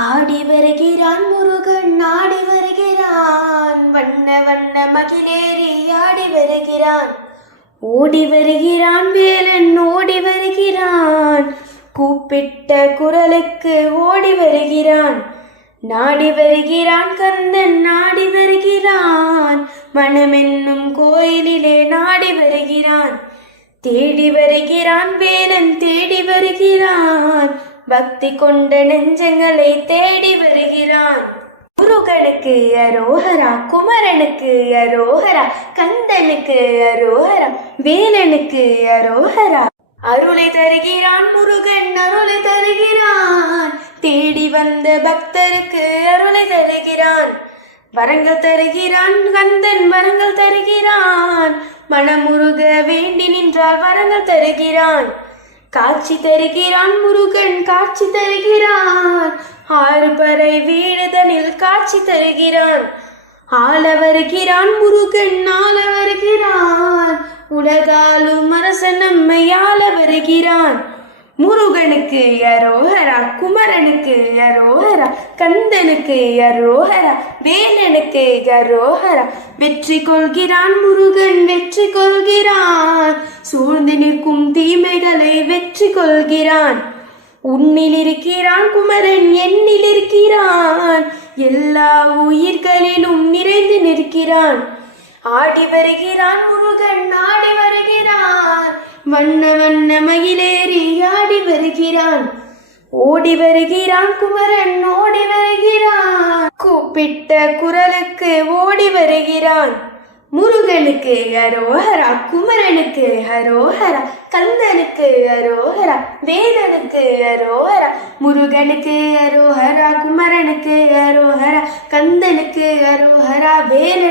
ஆடி வருகிறான் முருகன் ஆடி வருகிறான் வண்ண வண்ண மகிழேறி ஆடி வருகிறான். ஓடி வருகிறான் வேலன் ஓடி வருகிறான் கூப்பிட்ட குரலுக்கு ஓடி வருகிறான். நாடி வருகிறான் கந்தன் நாடி வருகிறான் மனமென்னும் கோயிலிலே நாடி வருகிறான். தேடி வருகிறான் வேலன் தேடி வருகிறான் பக்தி கொண்ட நெஞ்சங்களை தேடி வருகிறான். முருகனுக்கு அரோகரா குமரனுக்கு அரோகரா கந்தனுக்கு அரோகரா வேலனுக்கு அரோகரா. அருளை தருகிறான் முருகன் அருளை தருகிறான் தேடி வந்த பக்தருக்கு அருளை தருகிறான். வரங்கள் தருகிறான் கந்தன் வரங்கள் தருகிறான் மனமுருக வேண்டி நின்றால் வரங்கள் தருகிறான். காட்சி தருகிறான் முருகன் காட்சி தருகிறான் ஆறு பறை வீடுதனில் காட்சி தருகிறான். ஆள வருகிறான் முருகன் ஆள வருகிறான் உலகாலும் அரசன் நம்மை ஆள வருகிறான். முருகனுக்கு அரோகரா குமரனுக்கு அரோகரா கந்தனுக்கு அரோகரா வேலனுக்கு அரோகரா. வெற்றி கொள்கிறான் முருகன் வெற்றி கொள்கிறான் சூழ்ந்து நிற்கும் தீமைகளை வெற்றி கொள்கிறான். உன்னில் இருக்கிறான் குமரன் எண்ணில் இருக்கிறான் எல்லா உயிர்களிலும் நிறைந்து நிற்கிறான். ஆடி வருகிறான் முருகன் ஆடி வருகிறான் வண்ண வண்ண மகிழேறி ஆடி வருகிறான். ஓடி வருகிறான் குமரன் ஓடி வருகிறான் கூப்பிட்ட குரலுக்கு ஓடி வருகிறான். முருகனுக்கு அரோகரா குமரனுக்கு அரோகரா கந்தனுக்கு அரோகரா வேலனுக்கு அரோகரா. முருகனுக்கு அரோகரா குமரனுக்கு அரோகரா கந்தனுக்கு அரோகரா வேலனுக்கு